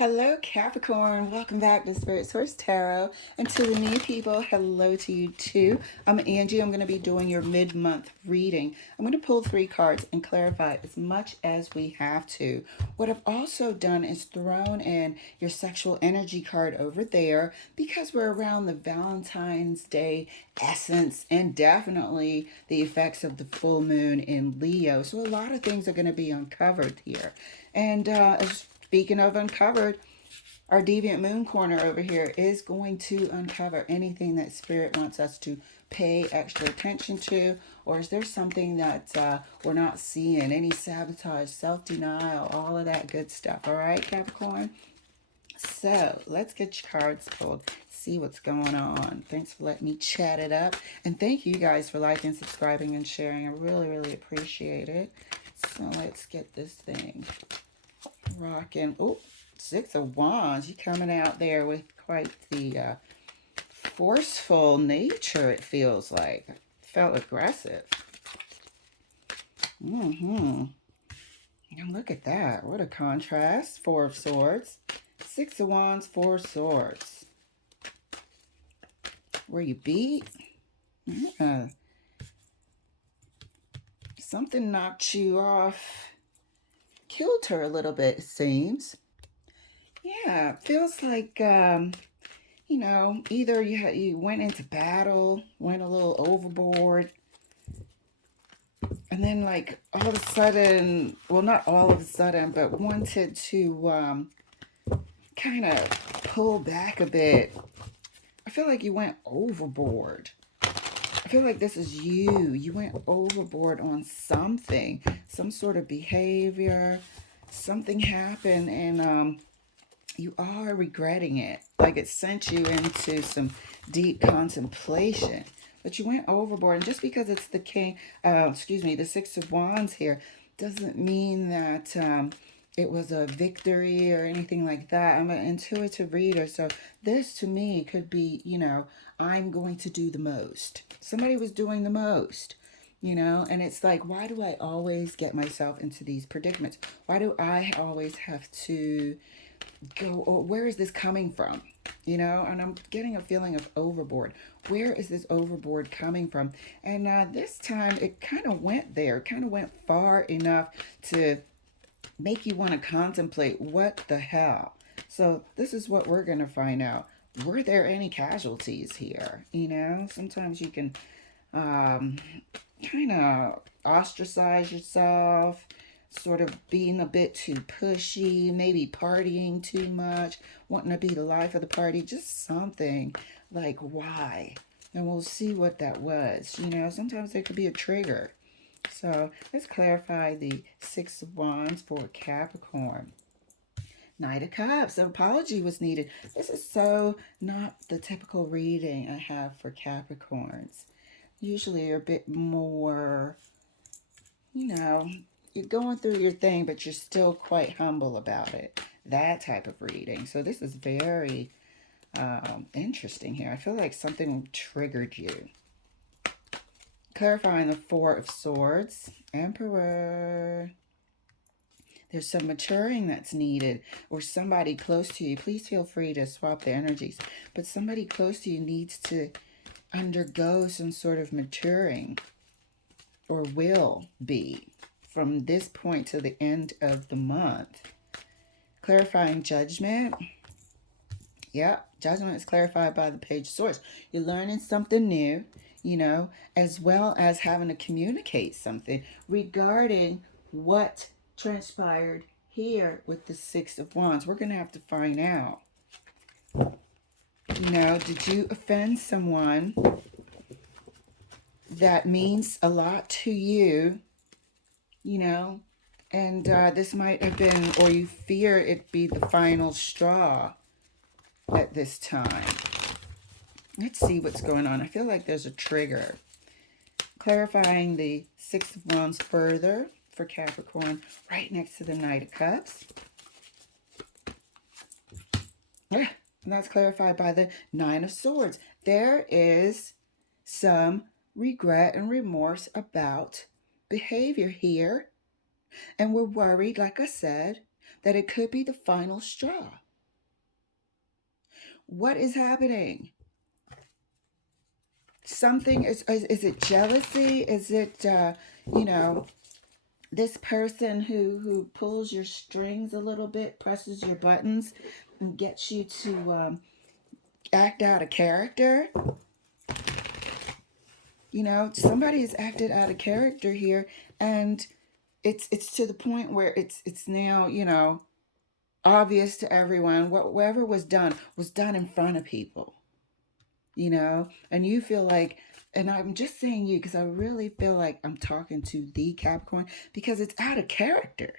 Hello, Capricorn. Welcome back to Spirit Source Tarot. And to the new people, hello to you too. I'm Angie. I'm going to be doing your mid-month reading. I'm going to pull 3 cards and clarify as much as we have to. What I've also done is thrown in your sexual energy card over there because we're around the Valentine's Day essence and definitely the effects of the full moon in Leo. So a lot of things are going to be uncovered here. And as speaking of uncovered, our deviant moon corner over here is going to uncover anything that spirit wants us to pay extra attention to, or is there something that we're not seeing? Any sabotage, self-denial, all of that good stuff. All right, Capricorn? So let's get your cards pulled, see what's going on. Thanks for letting me chat it up. And thank you guys for liking, subscribing, and sharing. I really, really appreciate it. So let's get this thing rocking. Oh, 6 of Wands. You coming out there with quite the forceful nature, it feels like. Felt aggressive. And look at that. What a contrast. 4 of Swords. 6 of Wands, 4 of Swords. Were you beat? Something knocked you off kilter a little bit, it seems. Yeah, feels like, you know, either you went into battle, went a little overboard, and then like all of a sudden, well, not all of a sudden, but wanted to kind of pull back a bit. I feel like you went overboard. I feel like this is you. You went overboard on something, some sort of behavior. Something happened and you are regretting it. Like it sent you into some deep contemplation. But you went overboard. And just because it's the the 6 of Wands here, doesn't mean that it was a victory or anything like that. I'm an intuitive reader. So this to me could be, you know, I'm going to do the most. Somebody was doing the most. You know, and it's like, why do I always get myself into these predicaments? Why do I always have to go, oh, where is this coming from? You know, and I'm getting a feeling of overboard. Where is this overboard coming from? And this time it kind of went there, kind of went far enough to make you want to contemplate what the hell. So this is what we're going to find out. Were there any casualties here? You know, sometimes you can kind of ostracize yourself, sort of being a bit too pushy, maybe partying too much, wanting to be the life of the party, just something like why? And we'll see what that was. You know, sometimes there could be a trigger. So let's clarify the 6 of Wands for Capricorn. Knight of Cups. An apology was needed. This is so not the typical reading I have for Capricorns. Usually you're a bit more, you know, you're going through your thing, but you're still quite humble about it. That type of reading. So this is very interesting here. I feel like something triggered you. Clarifying the 4 of Swords. Emperor. There's some maturing that's needed, or somebody close to you. Please feel free to swap the energies. But somebody close to you needs to undergo some sort of maturing, or will be, from this point to the end of the month. Clarifying Judgment. Yeah, Judgment is clarified by the Page of Swords. You're learning something new, you know, as well as having to communicate something regarding what transpired here with the 6 of Wands. We're going to have to find out. You know, did you offend someone that means a lot to you, you know, and this might have been, or you fear it be the final straw at this time. Let's see what's going on. I feel like there's a trigger. Clarifying the 6 of Wands further for Capricorn, right next to the Knight of Cups. And that's clarified by the 9 of Swords. There is some regret and remorse about behavior here. And we're worried, like I said, that it could be the final straw. What is happening? Something is it jealousy? Is it you know, this person who pulls your strings a little bit, presses your buttons, and gets you to act out a character? You know, somebody has acted out of character here, and it's to the point where it's now, you know, obvious to everyone. Whatever was done in front of people, you know, and you feel like, and I'm just saying you because I really feel like I'm talking to the Capricorn because it's out of character.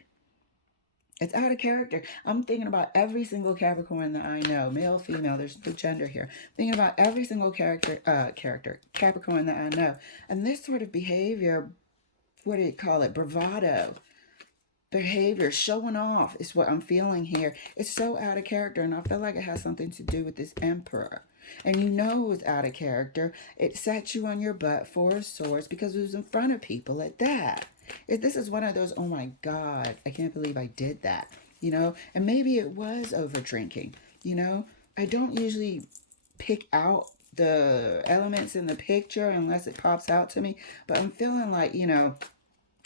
It's out of character. I'm thinking about every single Capricorn that I know, male, female. There's no gender here. Thinking about every single character Capricorn that I know, and this sort of behavior. What do you call it? Bravado behavior, showing off is what I'm feeling here. It's so out of character, and I feel like it has something to do with this emperor. And you know it was out of character. It set you on your butt, Four of Swords, because it was in front of people at that. This is one of those, oh my God, I can't believe I did that. You know, and maybe it was over drinking. You know, I don't usually pick out the elements in the picture unless it pops out to me, but I'm feeling like, you know,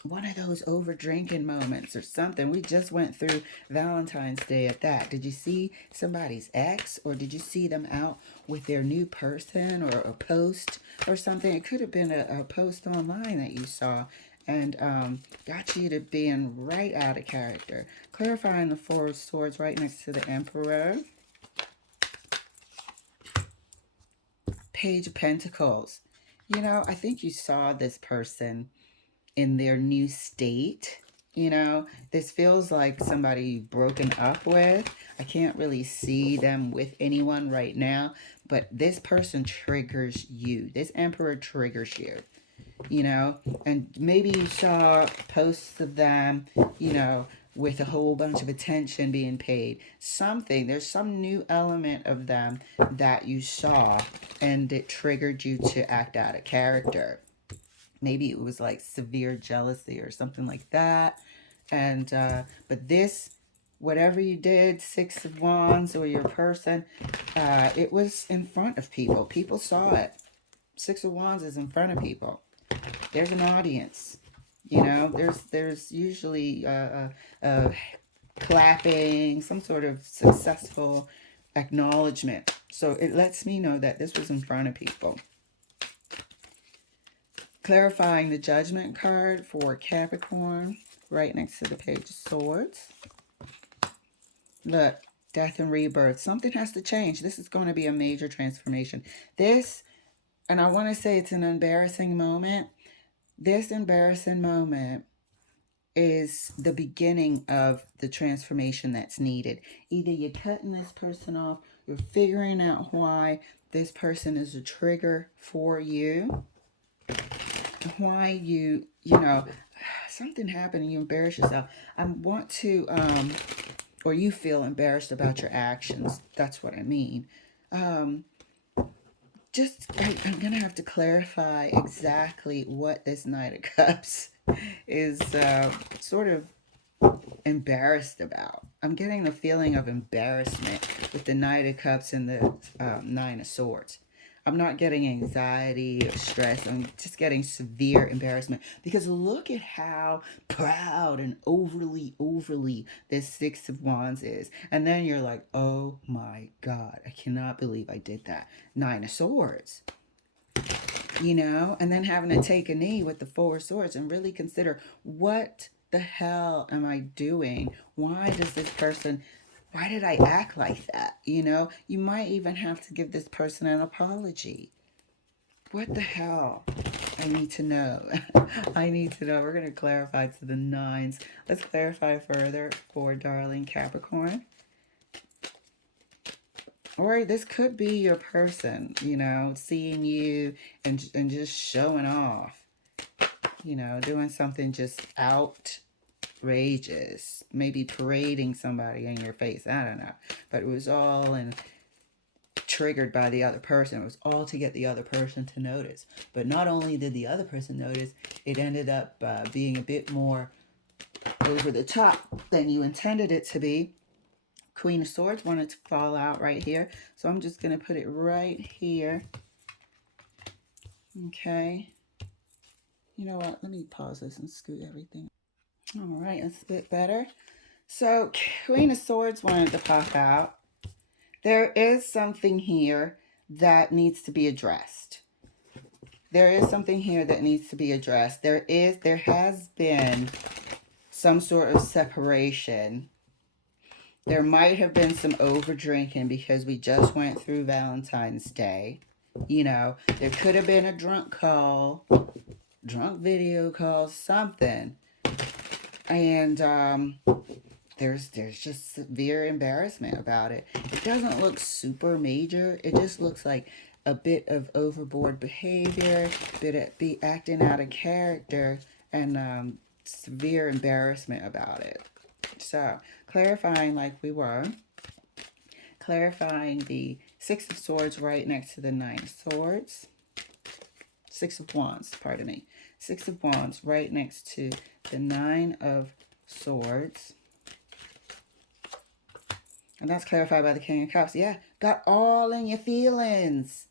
one of those over drinking moments or something. We just went through Valentine's Day at that. Did you see somebody's ex, or did you see them out with their new person, or a post or something? It could have been a post online that you saw and got you to being right out of character. Clarifying the Four of Swords right next to the Emperor. Page of Pentacles. You know, I think you saw this person in their new state. You know, this feels like somebody you've broken up with. I can't really see them with anyone right now, but this person triggers you. This Emperor triggers you, you know, and maybe you saw posts of them, you know, with a whole bunch of attention being paid. Something, there's some new element of them that you saw, and it triggered you to act out of character. Maybe it was like severe jealousy or something like that. And but this, whatever you did, Six of Wands or your person, it was in front of people. People saw it. Six of Wands is in front of people. There's an audience. You know, there's usually clapping, some sort of successful acknowledgement. So it lets me know that this was in front of people. Clarifying the Judgment card for Capricorn, right next to the Page of Swords. Look, death and rebirth. Something has to change. This is going to be a major transformation. This, and I want to say it's an embarrassing moment. This embarrassing moment is the beginning of the transformation that's needed. Either you're cutting this person off, you're figuring out why this person is a trigger for you, why you know, something happened and you embarrass yourself. I want to, or you feel embarrassed about your actions. That's what I mean. I'm going to have to clarify exactly what this Knight of Cups is sort of embarrassed about. I'm getting the feeling of embarrassment with the Knight of Cups and the Nine of Swords. I'm not getting anxiety or stress. I'm just getting severe embarrassment because look at how proud and overly this Six of Wands is. And then you're like, oh my God, I cannot believe I did that. Nine of Swords. You know, and then having to take a knee with the Four of Swords and really consider, what the hell am I doing? Why does this person, why did I act like that? You know, you might even have to give this person an apology. What the hell? I need to know. I need to know. We're going to clarify to the nines. Let's clarify further for darling Capricorn. Or this could be your person, you know, seeing you and just showing off, you know, doing something just outrageous, maybe parading somebody in your face. I don't know. But it was all triggered by the other person. It was all to get the other person to notice. But not only did the other person notice, it ended up being a bit more over the top than you intended it to be. Queen of Swords wanted to fall out right here. So I'm just going to put it right here. Okay. You know what? Let me pause this and scoot everything. All right, that's a bit better. So Queen of Swords wanted to pop out. There is something here that needs to be addressed. There is something here that needs to be addressed. There has been some sort of separation. There might have been some over drinking because we just went through Valentine's Day. You know, there could have been a drunk call, drunk video call, something. And there's just severe embarrassment about it. It doesn't look super major. It just looks like a bit of overboard behavior, bit of be acting out of character, and severe embarrassment about it. So clarifying like we were, clarifying the Six of Swords right next to the Nine of Swords. Six of Wands, pardon me. Six of Wands right next to the Nine of Swords. And that's clarified by the King of Cups. Yeah, got all in your feelings.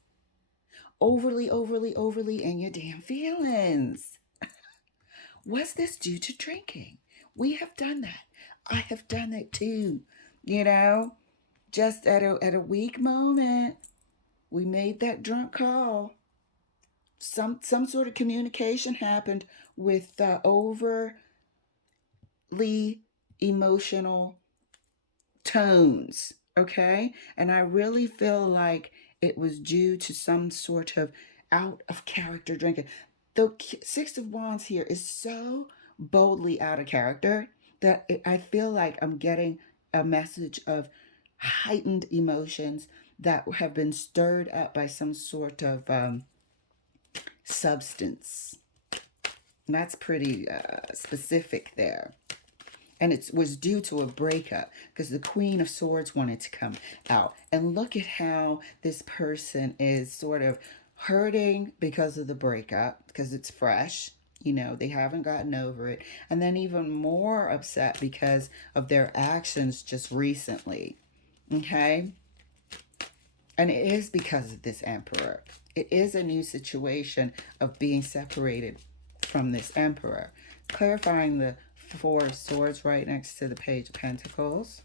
Overly in your damn feelings. Was this due to drinking? We have done that. I have done it too. You know, just at a weak moment, we made that drunk call. Some sort of communication happened with overly emotional tones, okay? And I really feel like it was due to some sort of out of character drinking. The Six of Wands here is so boldly out of character that I feel like I'm getting a message of heightened emotions that have been stirred up by some sort of substance. And that's pretty specific there. And it was due to a breakup because the Queen of Swords wanted to come out. And look at how this person is sort of hurting because of the breakup, because it's fresh. You know, they haven't gotten over it. And then even more upset because of their actions just recently. Okay? And it is because of this Emperor. It is a new situation of being separated from this Emperor. Clarifying the Four of Swords right next to the Page of Pentacles.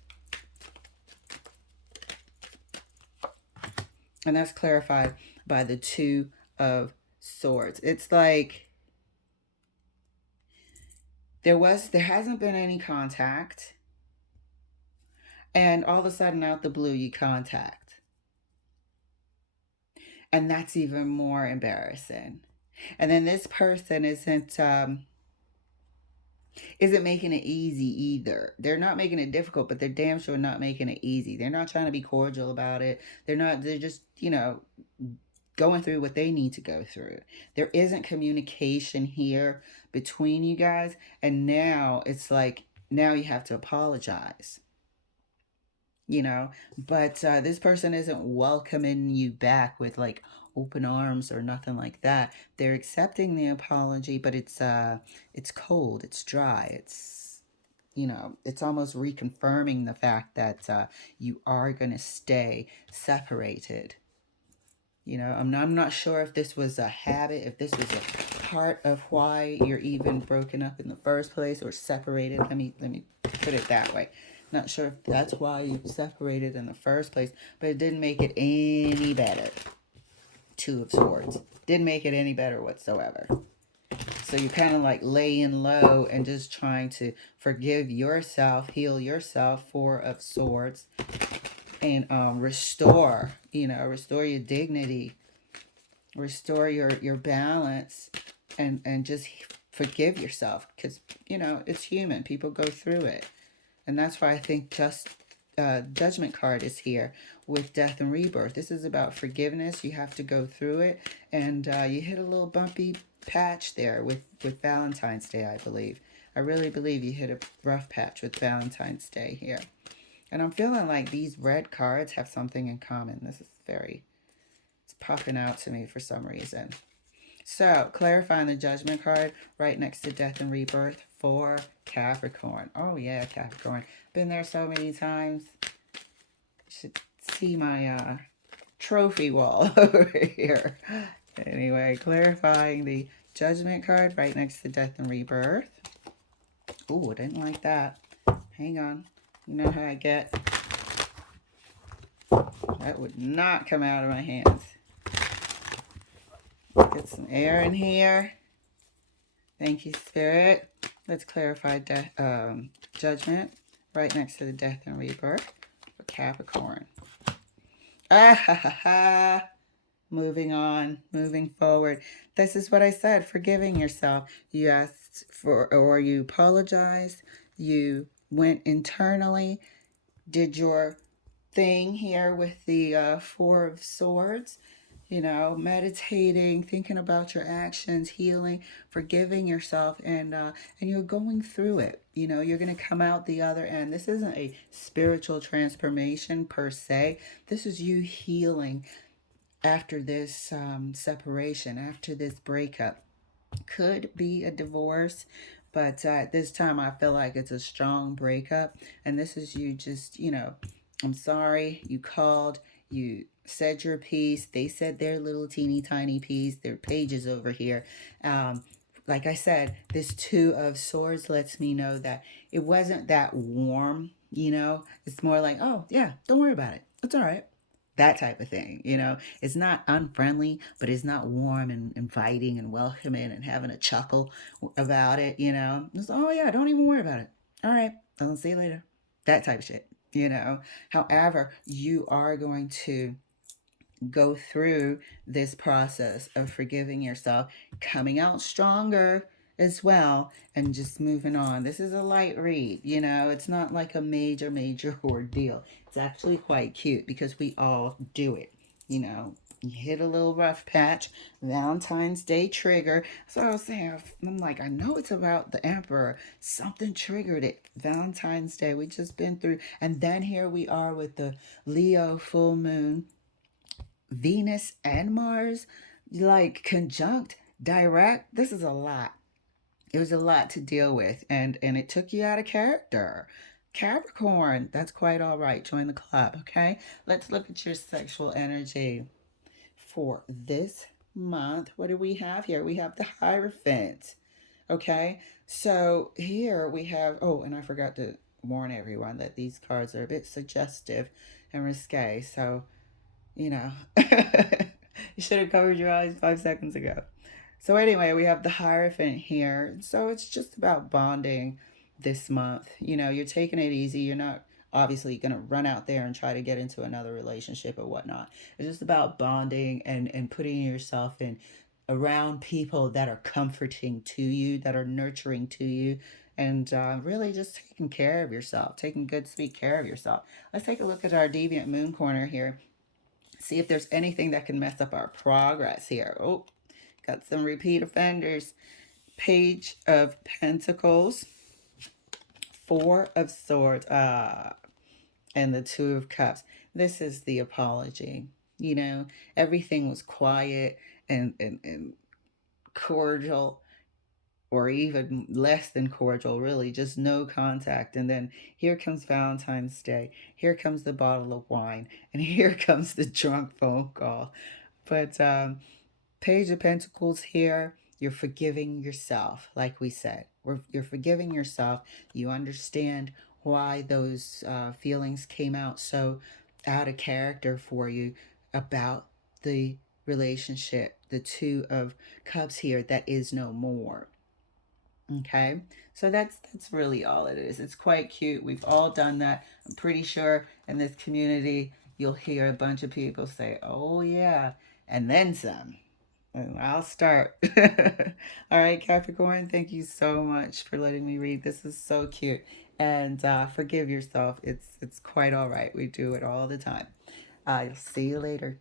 And that's clarified by the Two of Swords. It's like there hasn't been any contact, and all of a sudden out the blue you contact. And that's even more embarrassing. And then this person isn't making it easy either. They're not making it difficult, but they're damn sure not making it easy. They're not trying to be cordial about it. They're just, you know, going through what they need to go through. There isn't communication here between you guys. And now it's like, now you have to apologize. You know, but this person isn't welcoming you back with like open arms or nothing like that. They're accepting the apology, but it's cold, it's dry, it's, you know, it's almost reconfirming the fact that you are going to stay separated. You know, I'm not sure if this was a habit, if this was a part of why you're even broken up in the first place or separated. Let me put it that way. Not sure if that's why you separated in the first place, but it didn't make it any better. Two of Swords. Didn't make it any better whatsoever. So you're kind of like laying low and just trying to forgive yourself, heal yourself. Four of Swords. And restore, you know, restore your dignity. Restore your balance. And just forgive yourself. Because, you know, it's human. People go through it. And that's why I think Judgment card is here with Death and Rebirth. This is about forgiveness. You have to go through it. And you hit a little bumpy patch there with Valentine's Day, I believe. I really believe you hit a rough patch with Valentine's Day here. And I'm feeling like these red cards have something in common. This is it's popping out to me for some reason. So, clarifying the Judgment card right next to Death and Rebirth for Capricorn. Oh, yeah, Capricorn. Been there so many times. You should see my trophy wall over here. Anyway, clarifying the Judgment card right next to Death and Rebirth. Ooh, I didn't like that. Hang on. You know how I get? That would not come out of my hands. Get some air in here. Thank you, Spirit. Let's clarify Judgment right next to the Death and Rebirth for Capricorn. Ah ha ha ha. Moving on, moving forward. This is what I said, forgiving yourself. You asked for, or you apologized. You went internally, did your thing here with the Four of Swords. You know, meditating, thinking about your actions, healing, forgiving yourself, and you're going through it. You know, you're gonna come out the other end. This isn't a spiritual transformation per se. This is you healing after this separation, after this breakup. Could be a divorce, but at this time I feel like it's a strong breakup. And this is you just, you know, I'm sorry, you called, you said your piece, they said their little teeny tiny piece, their pages over here. Like I said, this Two of Swords lets me know that it wasn't that warm, you know. It's more like, oh, yeah, don't worry about it. It's all right, that type of thing. You know, it's not unfriendly, but it's not warm and inviting and welcoming and having a chuckle about it. You know, it's, oh yeah, don't even worry about it. All right, I'll see you later. That type of shit. You know, however, you are going to go through this process of forgiving yourself, coming out stronger as well, and just moving on. This is a light read, you know, it's not like a major, major ordeal. It's actually quite cute because we all do it, you know. You hit a little rough patch, Valentine's Day trigger. So I was saying, I'm like, I know it's about the Emperor. Something triggered it. Valentine's Day, we just been through. And then here we are with the Leo full moon, Venus and Mars, like conjunct, direct. This is a lot. It was a lot to deal with, and it took you out of character. Capricorn, that's quite all right. Join the club, okay? Let's look at your sexual energy for this month. What do we have here? We have the Hierophant, okay? So here we have, oh, and I forgot to warn everyone that these cards are a bit suggestive and risque. So you know, you should have covered your eyes 5 seconds ago. So, anyway, we have the Hierophant here. So, it's just about bonding this month. You know, you're taking it easy. You're not obviously going to run out there and try to get into another relationship or whatnot. It's just about bonding and putting yourself in around people that are comforting to you, that are nurturing to you, and really just taking care of yourself, taking good, sweet care of yourself. Let's take a look at our Deviant Moon corner here. See if there's anything that can mess up our progress here. Oh, got some repeat offenders. Page of Pentacles, Four of Swords, and the Two of Cups. This is the apology. You know, everything was quiet and cordial, or even less than cordial, really, just no contact. And then here comes Valentine's Day. Here comes the bottle of wine. And here comes the drunk phone call. But Page of Pentacles here, you're forgiving yourself, like we said. You're forgiving yourself. You understand why those feelings came out so out of character for you about the relationship, the Two of Cups here that is no more. Okay, so that's really all it is. It's quite cute. We've all done that. I'm pretty sure in this community you'll hear a bunch of people say, "Oh yeah," and then some. And I'll start. All right, Capricorn, thank you so much for letting me read. This is so cute. And forgive yourself. It's quite all right. We do it all the time. I'll see you later.